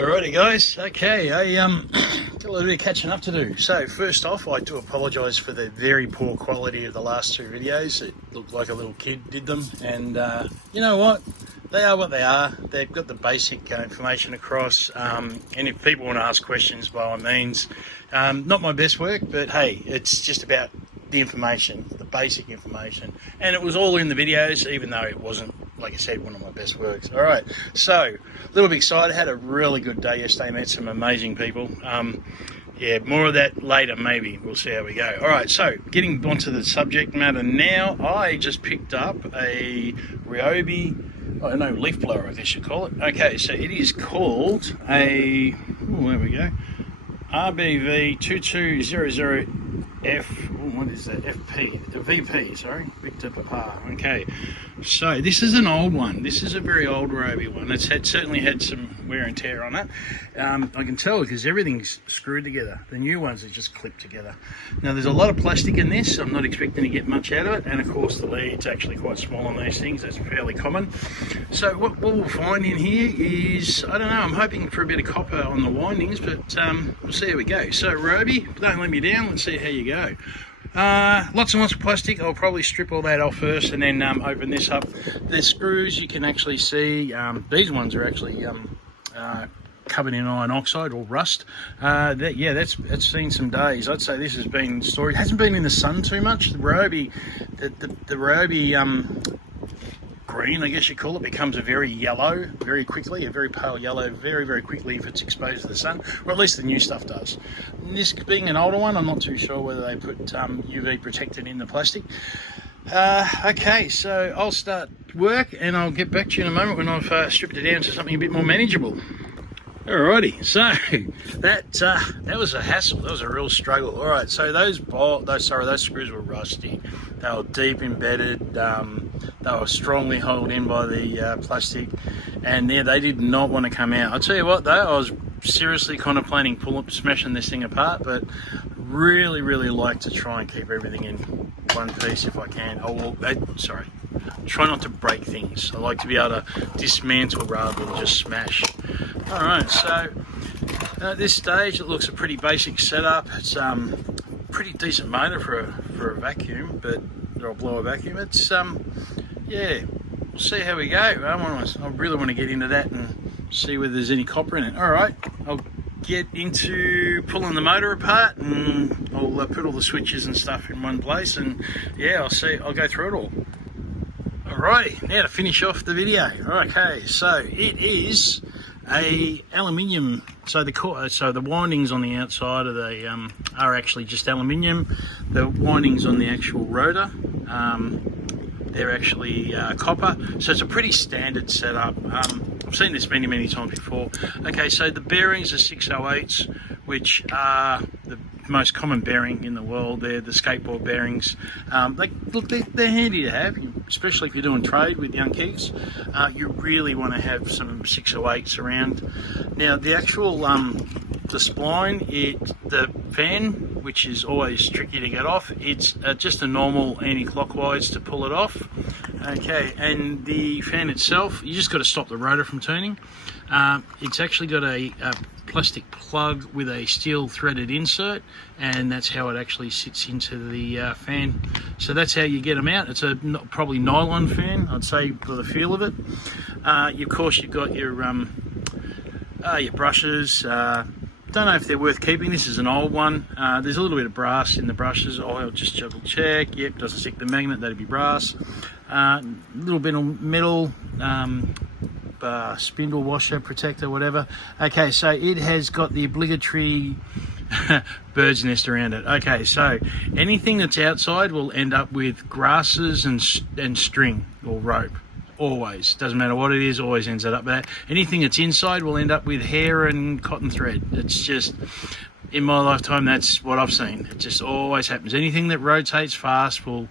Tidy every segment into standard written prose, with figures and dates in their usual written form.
Alrighty guys, okay, I got a little bit of catching up to do. So first off, I do apologise for the very poor quality of the last two videos. It looked like a little kid did them, and you know what? They are what they are. They've got the basic information across, and if people want to ask questions, by all means. Not my best work, but hey, it's just about the information, the basic information, and it was all in the videos, even though it wasn't, like I said, one of my best works. All right, so a little bit excited. Had a really good day yesterday. Met some amazing people. Yeah, more of that later, maybe. We'll see how we go. All right, so getting onto the subject matter now. I just picked up a Ryobi, I don't know, leaf blower, I guess you call it. Okay, so it is called a, there we go, RBV-2200VP. What is that? VP, sorry, Victor Papa. Okay, so this is an old one. This is a very old Ryobi one. It's certainly had some wear and tear on it. I can tell because everything's screwed together. The new ones are just clipped together. Now there's a lot of plastic in this. I'm not expecting to get much out of it, and of course the lead's actually quite small on these things. That's fairly common. So what we'll find in here is, I don't know, I'm hoping for a bit of copper on the windings, but we'll see how we go. So Ryobi, don't let me down. Let's see how you go. Lots and lots of plastic. I'll probably strip all that off first and then open this up. The screws, you can actually see, these ones are actually covered in iron oxide or rust. That's seen some days. I'd say this has been stored. It hasn't been in the sun too much. The Ryobi, the Ryobi green, I guess you call it, becomes a very yellow very quickly, a very pale yellow very, very quickly if it's exposed to the sun, or at least the new stuff does. This being an older one, I'm not too sure whether they put UV protectant in the plastic. Okay, so I'll start work and I'll get back to you in a moment when I've stripped it down to something a bit more manageable. Alrighty, so that was a hassle. That was a real struggle. All right, so those screws were rusty. They were deep embedded. They were strongly held in by the plastic, and yeah, they did not want to come out. I'll tell you what, though, I was seriously contemplating smashing this thing apart, but really like to try and keep everything in one piece if I can. Try not to break things. I like to be able to dismantle rather than just smash. All right, so at this stage it looks a pretty basic setup. It's pretty decent motor for a vacuum, or a blower vacuum. It's yeah, we'll see how we go. I really want to get into that and see whether there's any copper in it. All right, I'll get into pulling the motor apart, and I'll put all the switches and stuff in one place, and yeah, I'll go through it all. Alrighty, now to finish off the video. Okay, so it is a aluminium. So the windings on the outside of the are actually just aluminium. The windings on the actual rotor, they're actually copper. So it's a pretty standard setup. I've seen this many times before. Okay, so the bearings are 608s, which are the most common bearing in the world. They're the skateboard bearings. They're handy to have, especially if you're doing trade with young kids. You really want to have some 608s around. Now the actual the spline, the fan, which is always tricky to get off, it's just a normal anti-clockwise to pull it off. Okay, and the fan itself, you just got to stop the rotor from turning. It's actually got a plastic plug with a steel threaded insert, and that's how it actually sits into the fan. So that's how you get them out. It's a probably nylon fan, I'd say, for the feel of it. Of course, you've got your brushes. Don't know if they're worth keeping. This is an old one. There's a little bit of brass in the brushes. I'll just double check. Yep, doesn't stick the magnet. That'd be brass. A little bit of metal. Spindle washer, protector, whatever. Okay, so it has got the obligatory bird's nest around it. Okay, so anything that's outside will end up with grasses and string or rope. Always, doesn't matter what it is, always ends up that. Anything that's inside will end up with hair and cotton thread. It's just, in my lifetime, that's what I've seen. It just always happens. Anything that rotates fast will,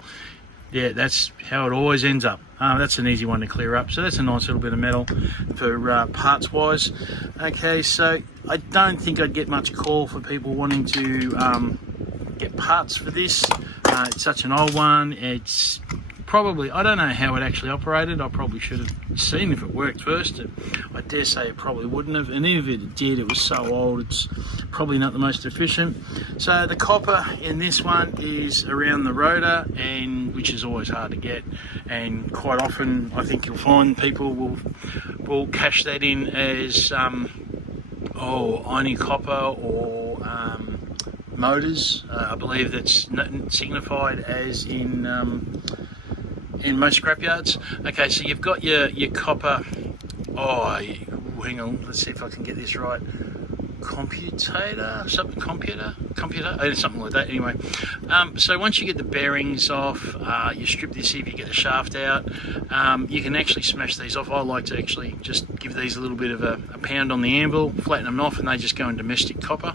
yeah, that's how it always ends up. That's an easy one to clear up. So that's a nice little bit of metal for parts wise. Okay, so I don't think I'd get much call for people wanting to get parts for this. It's such an old one. It's probably, I don't know how it actually operated. I probably should have seen if it worked first. I dare say it probably wouldn't have, and if it did, it was so old, it's probably not the most efficient. So the copper in this one is around the rotor, and which is always hard to get, and quite often I think you'll find people will cash that in as only copper or motors. I believe that's signified as in most scrapyards. Okay, so you've got your copper. Hang on, let's see if I can get this right. Computer, something like that. Anyway, so once you get the bearings off, you strip this, see if you get the shaft out. You can actually smash these off. I like to actually just give these a little bit of a pound on the anvil, flatten them off, and they just go in domestic copper.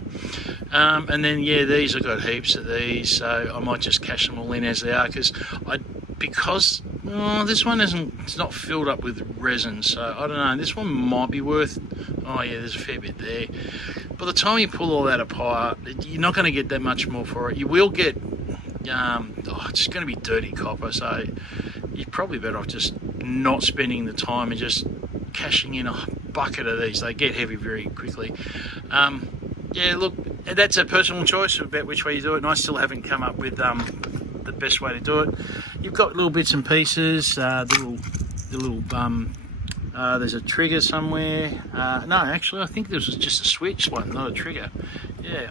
And then these, I've got heaps of these, so I might just cash them all in as they are, because this one it's not filled up with resin, so I don't know, this one might be worth, there's a fair bit there. By the time you pull all that apart, you're not going to get that much more for it. You will get, it's going to be dirty copper, so you're probably better off just not spending the time and just cashing in a bucket of these. They get heavy very quickly. Look, that's a personal choice about which way you do it, and I still haven't come up with the best way to do it. You've got little bits and pieces, there's a trigger somewhere. No, actually, I think this was just a switch one, not a trigger.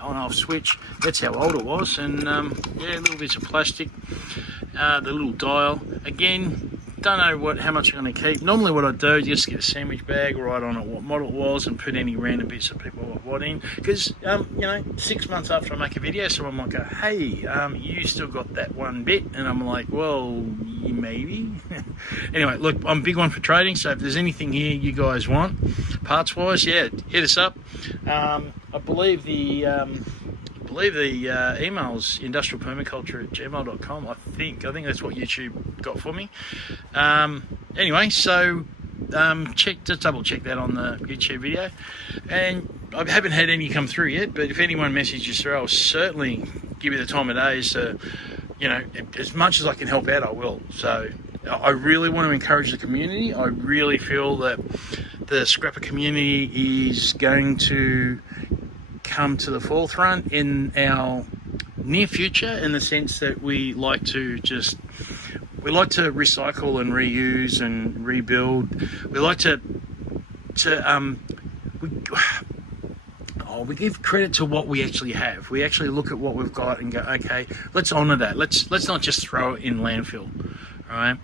On-off switch. That's how old it was. And little bits of plastic. The little dial. Again, don't know how much I'm going to keep. Normally what I do is just get a sandwich bag, write on it what model it was, and put any random bits that people want in. Because, 6 months after I make a video, someone might go, hey, you still got that one bit. And I'm like, well, maybe. Anyway, look, I'm a big one for trading, so if there's anything here you guys want, parts-wise, hit us up. I believe the email's industrialpermaculture@gmail.com. I think that's what YouTube got for me. Anyway, so just double check that on the YouTube video. And I haven't had any come through yet, but if anyone messages through, I'll certainly give you the time of day. So, as much as I can help out, I will. So I really want to encourage the community. I really feel that the scrapper community is going to come to the forefront in our near future, in the sense that we like to recycle and reuse and rebuild. We like we give credit to what we actually have. We actually look at what we've got and go, okay, let's honour that. Let's not just throw it in landfill. All right.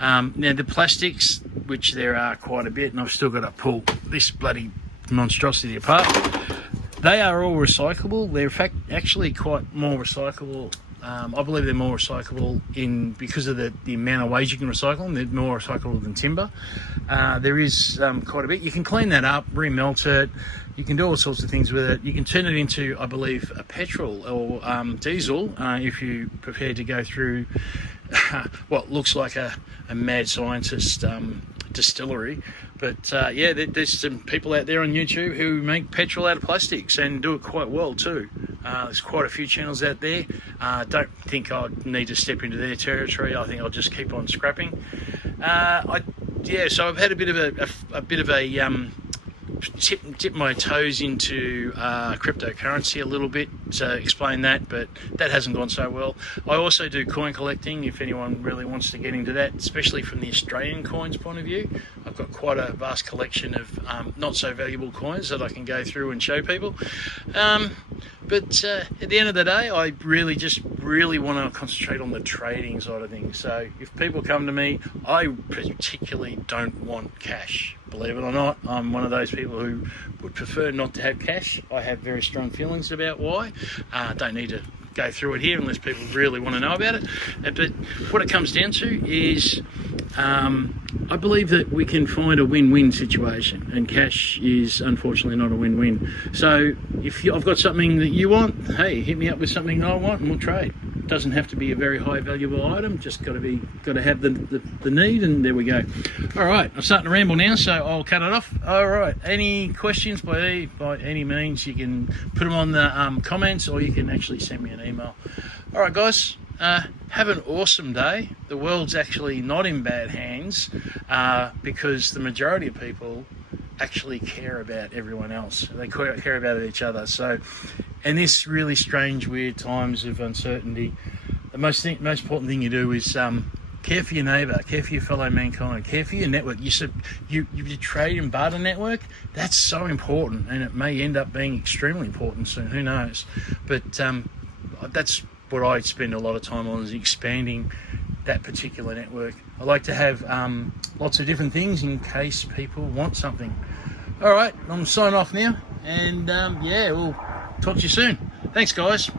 Now the plastics, which there are quite a bit, and I've still got to pull this bloody monstrosity apart. They are all recyclable. They're in fact actually quite more recyclable. I believe they're more recyclable because of the amount of ways you can recycle them. They're more recyclable than timber. There is quite a bit. You can clean that up, remelt it. You can do all sorts of things with it. You can turn it into, I believe, a petrol or diesel if you prepare to go through what looks like a mad scientist distillery. But there's some people out there on YouTube who make petrol out of plastics and do it quite well too. There's quite a few channels out there. Don't think I need to step into their territory. I think I'll just keep on scrapping. So I've had a bit of a tip my toes into cryptocurrency a little bit to explain that, but that hasn't gone so well. I also do coin collecting, if anyone really wants to get into that, especially from the Australian coins point of view. I've got quite a vast collection of not so valuable coins that I can go through and show people. But at the end of the day, I really want to concentrate on the trading side of things. So if people come to me, I particularly don't want cash. Believe it or not, I'm one of those people who would prefer not to have cash. I have very strong feelings about why. Don't need to go through it here unless people really want to know about it. But what it comes down to is I believe that we can find a win-win situation, and cash is unfortunately not a win-win. So if I've got something that you want, hey, hit me up with something that I want and we'll trade. It doesn't have to be a very high valuable item, just got to have the need, and there we go. All right, I'm starting to ramble now, so I'll cut it off. All right, any questions by any means, you can put them on the comments, or you can actually send me an email. All right, guys, have an awesome day. The world's actually not in bad hands because the majority of people actually care about everyone else. They care about each other. So, in this really strange, weird times of uncertainty, the most important thing you do is care for your neighbour, care for your fellow mankind, care for your network. You trade and barter network, that's so important, and it may end up being extremely important soon, who knows. But that's what I spend a lot of time on, is expanding that particular network. I like to have lots of different things in case people want something. All right, I'm signing off now, and yeah, we'll talk to you soon. Thanks, guys.